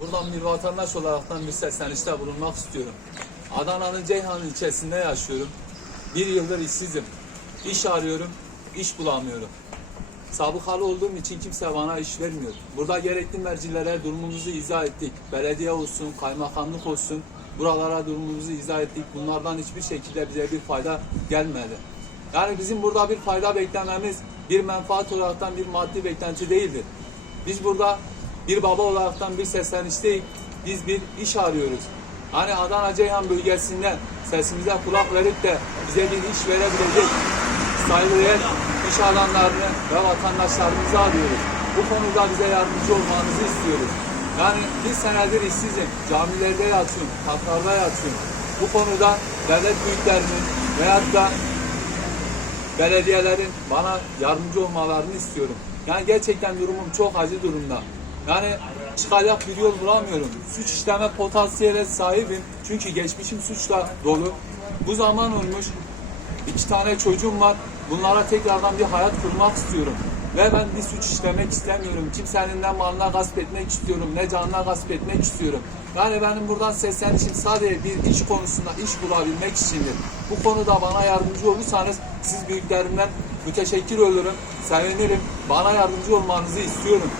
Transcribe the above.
Buradan bir vatandaş olaraktan bir seslenişte bulunmak istiyorum. Adana'nın Ceyhan ilçesinde yaşıyorum. Bir yıldır işsizim. İş arıyorum, iş bulamıyorum. Sabıkalı olduğum için kimse bana iş vermiyor. Burada gerekli mercilere durumumuzu izah ettik. Belediye olsun, kaymakamlık olsun. Buralara durumumuzu izah ettik. Bunlardan hiçbir şekilde bize bir fayda gelmedi. Yani bizim burada bir fayda beklememiz bir menfaat olaraktan bir maddi beklenti değildir. Biz burada bir baba olaraktan bir seslenişteyiz. Biz bir iş arıyoruz. Hani Adana Ceyhan bölgesinde sesimize kulak verip de bize bir iş verebilecek saygıdeğer iş alanlarını ve vatandaşlarımızı arıyoruz. Bu konuda bize yardımcı olmanızı istiyoruz. Yani bir senedir işsizim. Camilerde yatıyorum, parklarda yatıyorum. Bu konuda devlet büyüklerinin veyahut da belediyelerin bana yardımcı olmalarını istiyorum. Yani gerçekten durumum çok acı durumda. Yani çıkacak bir yol bulamıyorum. Suç işleme potansiyele sahibim. Çünkü geçmişim suçla dolu. Bu zaman olmuş. İki tane çocuğum var. Bunlara tekrardan bir hayat kurmak istiyorum. Ve ben bir suç işlemek istemiyorum. Kimsenin ne malına gasp etmek istiyorum, ne canına gasp etmek istiyorum. Yani benim buradan seslenişim sadece bir iş konusunda iş bulabilmek içindir. Bu konuda bana yardımcı olursanız siz büyüklerimden müteşekkir olurum, sevinirim. Bana yardımcı olmanızı istiyorum.